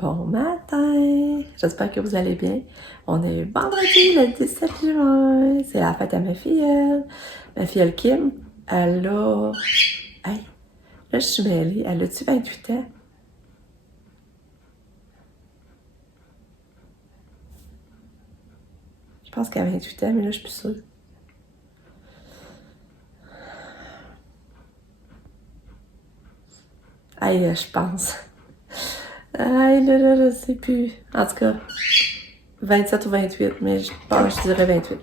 Bon matin! J'espère que vous allez bien. On est vendredi, le 17 juin. C'est la fête à ma filleule. Ma filleule Kim, elle a... Hey! Là, je suis mêlée. Elle a-tu 28 ans? Je pense qu'elle a 28 ans, mais là, je suis plus sûre. Hey, je pense. Hey, là, je sais plus. En tout cas, 27 ou 28, mais je pense que je dirais 28.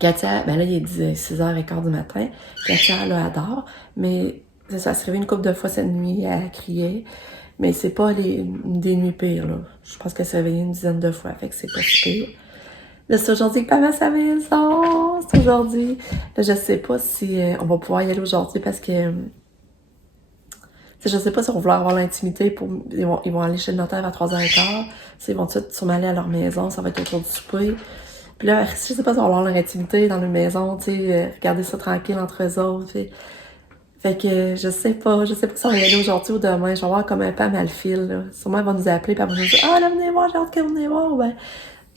Katia, ben là, il est 6h15 du matin. Katia, elle adore, mais ça se réveille une couple de fois cette nuit, elle criait. Mais c'est pas des nuits pires, là. Je pense qu'elle s'est réveillée une dizaine de fois, fait que c'est pas si pire. Là, c'est aujourd'hui que papa à sa maison. C'est aujourd'hui. Là, je sais pas si on va pouvoir y aller aujourd'hui parce que... je sais pas si on va vouloir avoir l'intimité pour... Ils vont aller chez le notaire à 3h15. Ils vont tout sûrement aller à leur maison. Ça va être autour du souper. Puis là, je sais pas si on va avoir leur intimité dans leur maison, tu sais, regarder ça tranquille entre eux autres. Fait que je sais pas si on va y aller aujourd'hui ou demain. Je vais voir comment Pam elle file, là. Sûrement, elle va nous appeler, puis elle va nous dire « Ah, là, venez voir, j'ai hâte que vous venez voir. » Ben,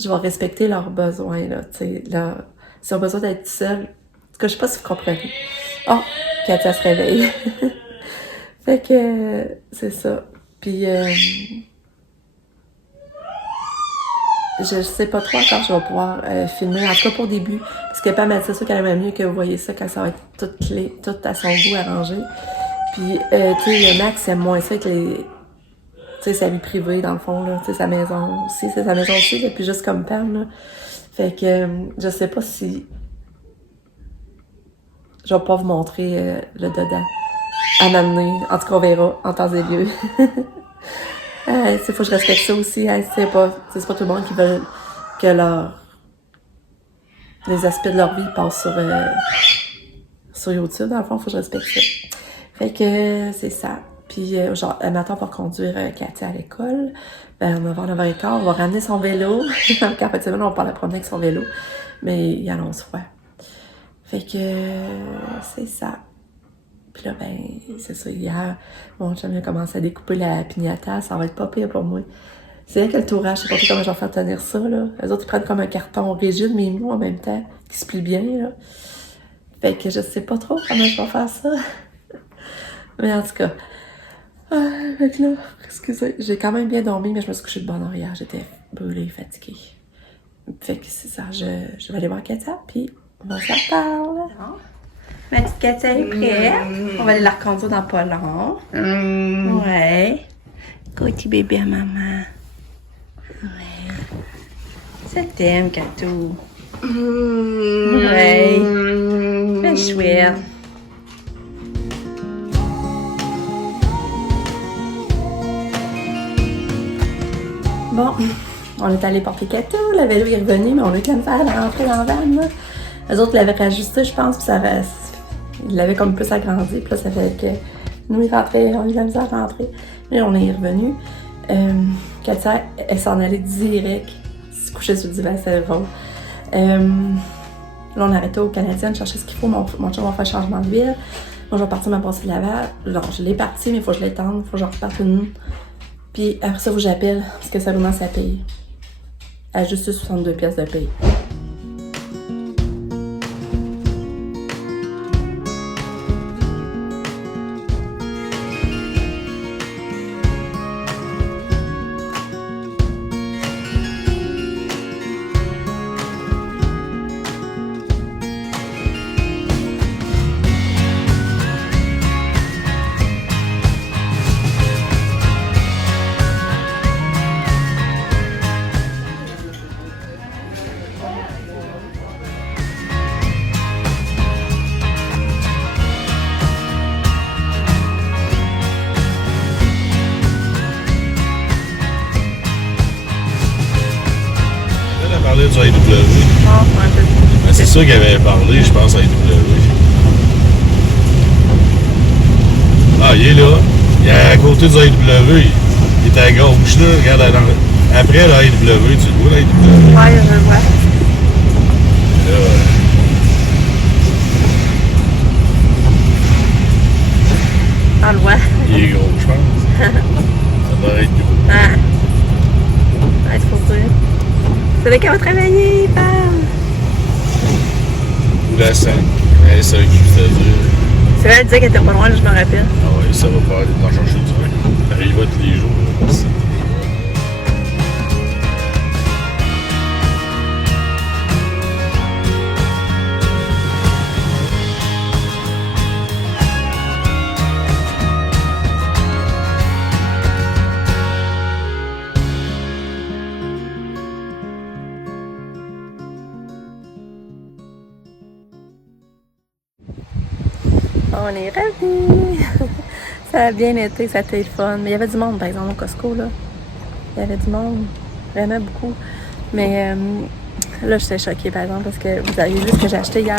je vais respecter leurs besoins, là, tu sais. Là, s'ils ont besoin d'être seuls. En tout cas, je sais pas si vous comprenez. Oh, Katia se réveille. Fait que, c'est ça. Puis, je sais pas trop encore je vais pouvoir filmer, en tout cas pour le début, parce que Pam m'a dit c'est sûr qu'elle aimerait mieux que vous voyez ça quand ça va être tout à son goût arrangé. Puis, tu sais, Max aime moins ça avec les... Tu sais, sa vie privée, dans le fond, là, tu sais, sa maison aussi, c'est sa maison aussi, là, puis juste comme Pam, là. Fait que, je sais pas si... Je vais pas vous montrer le dedans à m'amener. En tout cas, on verra en temps et lieu. Il faut que je respecte ça aussi. C'est pas tout le monde qui veut que les aspects de leur vie passent sur YouTube. Dans le fond, il faut que je respecte ça. Fait que c'est ça. Puis, genre, elle m'attend pour conduire Katia à l'école. Ben, on va voir 9h15. On va ramener son vélo. En fait, on va pas la promener avec son vélo. Mais il annonce froid. Fait que c'est ça. Puis là, ben, c'est ça, hier, mon chum a commencé à découper la piñata, ça va être pas pire pour moi. C'est vrai que le tourage, je sais pas trop comment je vais faire tenir ça, là. Les autres, ils prennent comme un carton rigide, mais mou en même temps, qui se plie bien, là. Fait que je sais pas trop comment je vais faire ça. Mais en tout cas, fait que là, excusez, j'ai quand même bien dormi, mais je me suis couchée de bonne heure hier, j'étais brûlée, fatiguée. Fait que c'est ça, je vais aller voir Katia, puis on s'en parle. Ma petite Katia est prête. On va aller la reconduire dans pas long. Ouais. Petit bébé à maman. Ouais. Ça t'aime, Katou. Ouais. C'est chouette. Bon, on est allé porter Katou. Le vélo est revenu, mais on a eu de la misère à rentrer dans la vanne, là. Les autres l'avaient rajusté, je pense, puis ça avait... Il l'avait comme plus agrandi, puis là, ça fait que nous, on a eu la misère à rentrer. Mais on est revenu. Katia, elle s'en allait direct, se coucher sur le divan, c'est drôle. Là, on arrêtait au Canadien, chercher ce qu'il faut. Mon chum va faire changement d'huile. Moi, je vais partir ma brosse de lavage. Alors, je l'ai partie, mais il faut que je l'étende, il faut que je reparte une. Puis après ça, faut que j'appelle, parce que ça commence à payer. Elle a juste 62 pièces de paye. Du AEW. Ben, c'est ça qu'il avait parlé, je pense, à AEW. Ah, il est là. Il est à côté du AEW. Il est à gauche, là. Regarde, après l'AEW, tu le vois, l'AEW. Ouais, je le vois. Là, On le voit. il est gros, je pense. Ça devrait être gros. Ah. Ouais, c'est pour ça. C'est là qu'elle va travailler, Pam. Ou la 5. Ça a c'est-à-dire. C'est vrai, elle disait qu'elle était pas loin, je me rappelle. Ah ouais, ça va pas aller d'en chercher du vin. Elle y va tous les jours. Là, On est revenus! Ça a bien été, ça a été fun. Mais il y avait du monde, par exemple, au Costco, là. Il y avait du monde, vraiment beaucoup. Mais là, j'étais choquée, par exemple, parce que vous avez vu ce que j'ai acheté hier,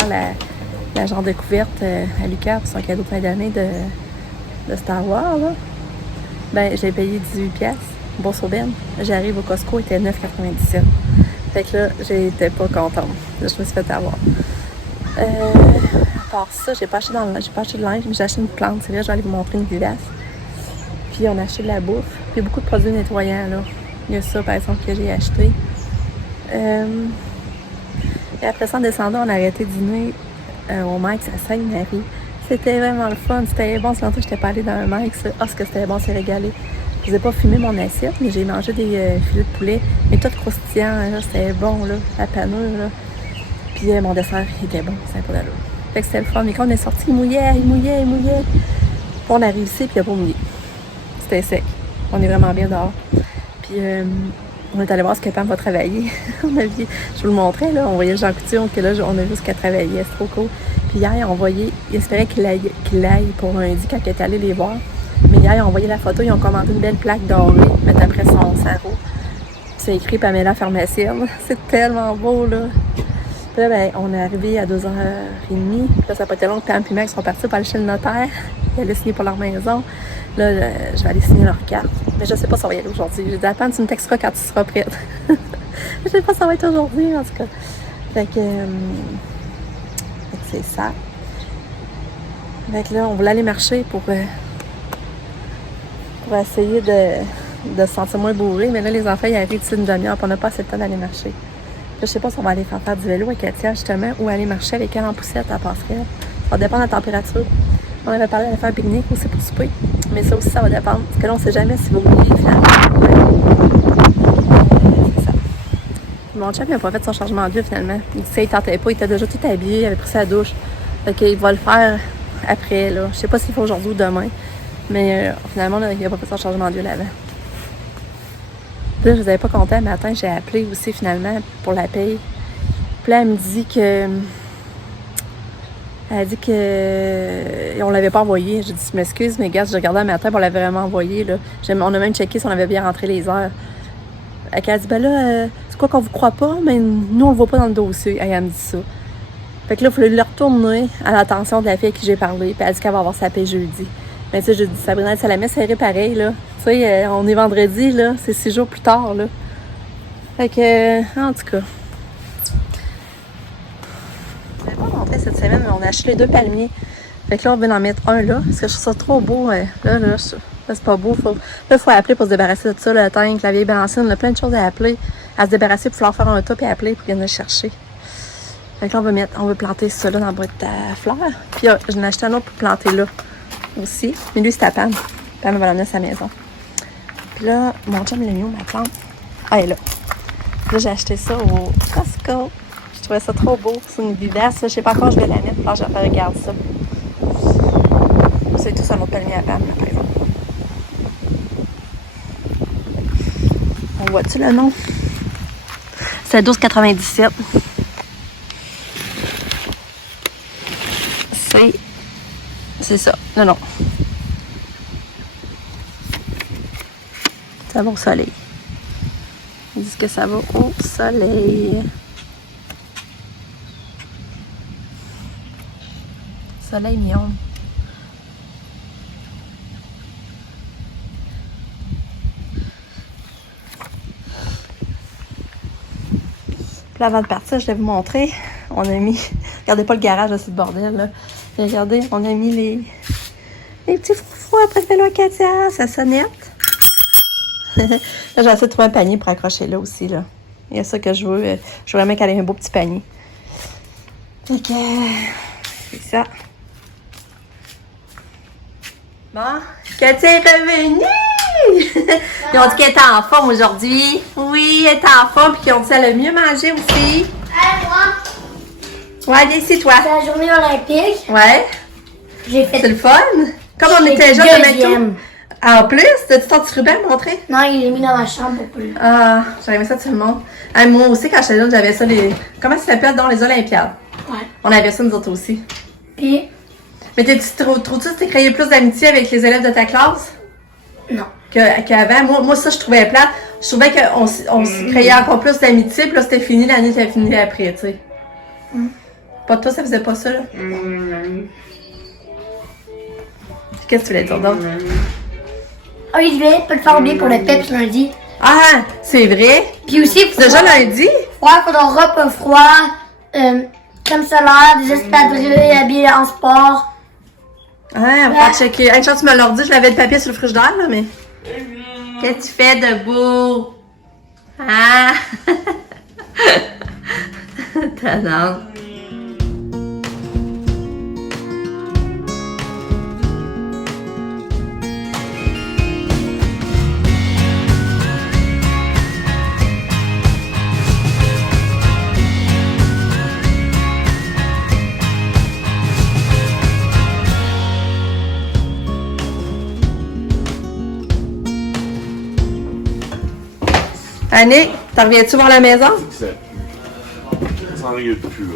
la genre de couverte à Lucas pour son cadeau de fin d'année de Star Wars, là. Ben, j'ai payé 18$, bourse aubaine. J'arrive au Costco, il était 9,97$. Fait que là, j'étais pas contente. Là, je me suis fait avoir. À part ça, j'ai pas acheté de linge, mais j'ai acheté une plante. C'est vrai, je vais aller vous montrer une vivace. Puis on a acheté de la bouffe. Puis beaucoup de produits nettoyants, là. Il y a ça, par exemple, que j'ai acheté. Et après ça, en descendant, on a arrêté de dîner au Mike's à Sainte-Marie. C'était vraiment le fun. C'était bon. C'est longtemps que je n'étais pas allée dans un Mike's. Ah, ce que c'était bon, c'est régalé. Je n'ai pas fumé mon assiette, mais j'ai mangé des filets de poulet. Mais tout croustillant, là, c'était bon, là, la panure, là. Puis mon dessert, il était bon, c'est un peu d'allure. Fait que c'était le fun. Mais quand on est sorti, il mouillait. Puis on arrive ici, puis il n'a pas mouillé. C'était sec. On est vraiment bien dehors. Puis on est allé voir ce que Pam va travailler. Je vous le montrais, là. On voyait Jean Couture, que là, on a vu ce qu'elle travaillait. C'est trop cool. Puis hier, il espérait qu'il aille pour lundi quand il est allé les voir. Mais hier, ils ont envoyé la photo, ils ont commandé une belle plaque dorée, mettre après son sarrau. C'est écrit Pamela pharmacienne. C'est tellement beau, là. Puis là, ben, on est arrivé à 2h30. Puis là, ça n'a pas été long que Pam et Max sont partis pour aller chez le notaire. Ils allaient signer pour leur maison. Là, je vais aller signer leur carte. Mais je ne sais pas si ça va y aller aujourd'hui. J'ai dit à Pam, tu me texteras quand tu seras prête. Je ne sais pas si ça va être aujourd'hui, en tout cas. Fait que c'est ça. Fait que là, on voulait aller marcher pour essayer de se sentir moins bourré. Mais là, les enfants, ils arrivent d'ici une demi-heure, puis on n'a pas assez de temps d'aller marcher. Là, je sais pas si on va aller faire du vélo avec Katia, justement, ou aller marcher avec elle en poussette à la passerelle. Ça va dépendre de la température. On avait parlé d'aller faire un pique-nique aussi pour souper. Mais ça aussi, ça va dépendre. Parce que là, on ne sait jamais si vous mouillez, finalement. C'est ça. Mon chef, il n'a pas fait son changement d'huile, finalement. Il disait qu'il ne tentait pas. Il était déjà tout habillé. Il avait pris sa douche. Fait qu'il va le faire après, là. Je sais pas s'il faut aujourd'hui ou demain. Mais finalement, là, il n'a pas fait son changement d'huile avant. Là, je ne vous avais pas compté le matin, j'ai appelé aussi finalement pour la paye. Puis là, elle me dit que. Elle a dit que on l'avait pas envoyé. J'ai dit, je m'excuse, mais gars, j'ai regardé le matin, on l'avait vraiment envoyé. Là. On a même checké si on avait bien rentré les heures. Elle a dit, ben là, c'est quoi qu'on vous croit pas, mais nous, on le voit pas dans le dossier. Elle me dit ça. Fait que là, il fallait le retourner à l'attention de la fille à qui j'ai parlé. Puis elle a dit qu'elle va avoir sa paye jeudi. Mais tu sais, j'ai dit, Sabrina, ça la met serrée pareil, là. Tu sais, on est vendredi, là. C'est 6 jours plus tard, là. Fait que, en tout cas. Je vais pas montrer cette semaine, mais on a acheté les 2 palmiers. Fait que là, on vient d'en mettre un, là. Parce que je trouve ça trop beau. Là, c'est pas beau. Là, il faut appeler pour se débarrasser de ça, le tank, la vieille balancine. On a plein de choses à appeler. À se débarrasser pour pouvoir faire un tas et appeler pour qu'ils viennent le chercher. Fait que là, on veut planter ça, là, dans la boîte à fleurs. Puis, j'en ai acheté un autre pour planter là. Aussi. Mais lui, c'est à Pam. Pam va l'emmener à sa maison. Puis là, mon chum l'a mis où, ma plante? Ah, elle est là. Là, j'ai acheté ça au Costco. Je trouvais ça trop beau. C'est une vivace. Je sais pas quand je vais la mettre. Alors, je regarde ça. C'est tout ça, mon palmier à Pam, là, par exemple. On voit-tu le nom? C'est 12,97. C'est ça. Non. Ça va au soleil. Ils disent que ça va au soleil. Soleil mignon. Puis avant de partir, je vais vous montrer. On a mis... Regardez pas le garage, là, c'est le bordel, là. Et regardez, on a mis Les petits froufrous après le vélo à Katia, sa sonnette. Là, j'essaie de trouver un panier pour accrocher là aussi, là. Il y a ça que je veux. Je veux vraiment qu'elle ait un beau petit panier. Ok. C'est ça. Bon, Katia est revenue! Ils ont dit qu'elle était en forme aujourd'hui. Oui, elle est en forme, puis ils ont dit qu'elle a mieux mangé aussi. Moi, Ouais, viens ici, toi. c'est la journée olympique. Ouais, J'ai c'est fait le fun. Comme on était jeunes de McDo. En plus, t'as-tu ton petit ruban à montrer? Non, il est mis dans ma chambre pour plus. Ah, j'aurais aimé ça tout le monde. Ah, moi aussi, quand j'étais jeune, j'avais ça, les... Comment ça s'appelle dans les Olympiades? Ouais. On avait ça, nous autres aussi. Puis, Mais trouves-tu que t'es créé plus d'amitié avec les élèves de ta classe non. qu'avant? Moi, ça, je trouvais plate. Je trouvais qu'on s'y créait encore plus d'amitié, puis là, c'était fini l'année qui a fini après, tu sais. Pas toi, ça faisait pas ça, là? Qu'est-ce que tu voulais dire d'autre? Ah oui, je vais pas le faire oublier pour le PEPS lundi. Ah, c'est vrai? Puis aussi, C'est déjà lundi? Ouais, faudra robe froid, crème solaire, des espadrilles, habillés en sport. Ah, on va checker. Une chance, tu me l'as dit, je l'avais le papier sur le frigidaire, là, mais. Qu'est-ce que tu fais debout? Ah! Tannant. Annick, t'en reviens-tu voir la maison? Ça s'ennuie plus, là.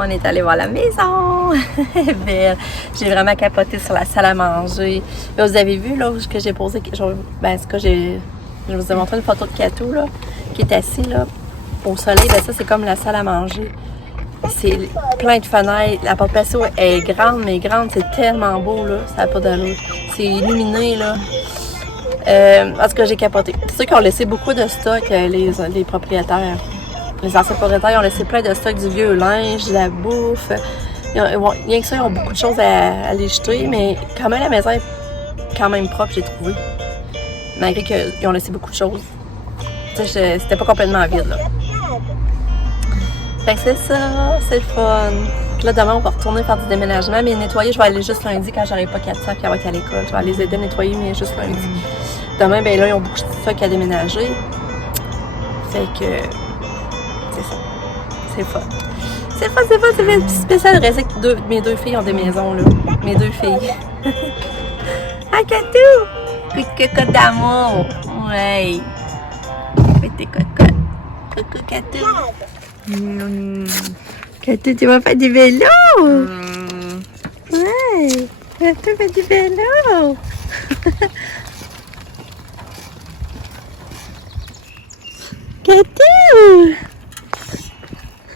On est allé voir la maison. Belle. J'ai vraiment capoté sur la salle à manger. Là, vous avez vu là que j'ai posé. Ben, ce que je vous ai montré une photo de Kato là, qui est assis là au soleil. Ben ça c'est comme la salle à manger. C'est plein de fenêtres. La porte patio est grande, mais grande, c'est tellement beau là. Ça n'a pas d'allure. C'est illuminé là. En tout cas, j'ai capoté. C'est sûr qu'ils ont laissé beaucoup de stock, les propriétaires. Les anciens propriétaires, ils ont laissé plein de stock, du vieux linge, de la bouffe. Rien que ça, ils ont beaucoup de choses à aller jeter, mais quand même, la maison est quand même propre, j'ai trouvé. Malgré qu'ils ont laissé beaucoup de choses. C'était pas complètement vide, là. Fait que c'est ça, c'est le fun. Puis là, demain, on va retourner faire du déménagement, mais nettoyer, je vais aller juste lundi quand j'aurai pas 4 sacs qui vont être à l'école. Je vais aller les aider à nettoyer, mais juste lundi. Demain, ben là, ils ont beaucoup de sacs à déménager. Fait que... c'est ça. C'est fun. C'est fun, c'est fun, c'est fun. Spécial de rester que mes deux filles ont des maisons, là. Mes deux filles. Ah, Katou! Coup de cocotte d'amour. Ouais. Fais tes cocottes. Coucou, Katou. Katou, tu vas faire du vélo? Ouais. Katou fait du vélo. Katou!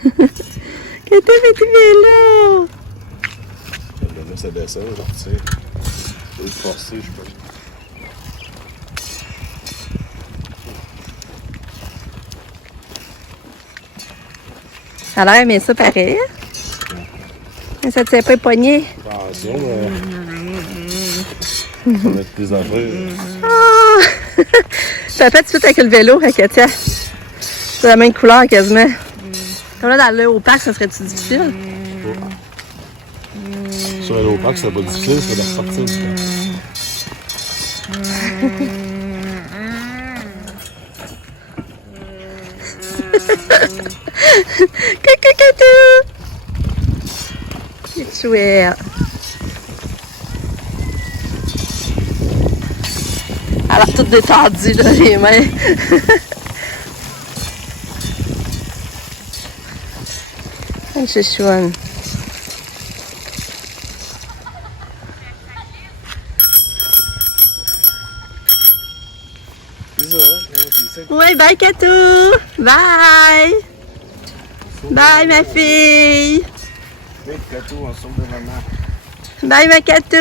Katou fait du vélo! Là, ça descend, genre, tu sais. Je peux le forcer, je pense. Ça a l'air aimé ça pareil. Mais ça ne t'est pas pogné. Attention, on va mettre des affaires. Ah! Ça fait tout de suite avec le vélo, hein, Katia. C'est la même couleur quasiment. Comme là, d'aller au parc, ça serait-tu difficile? Sur aller au parc, c'est pas difficile, c'est de repartir du parc. Coucou, Katou! C'est chouette. Elle a toute détendue, là, les mains. Hey, chouchouane. Oui, bye Katou! Bye! Bye ma fille! Oui, Katou, on sort de maman. Bye ma Katou!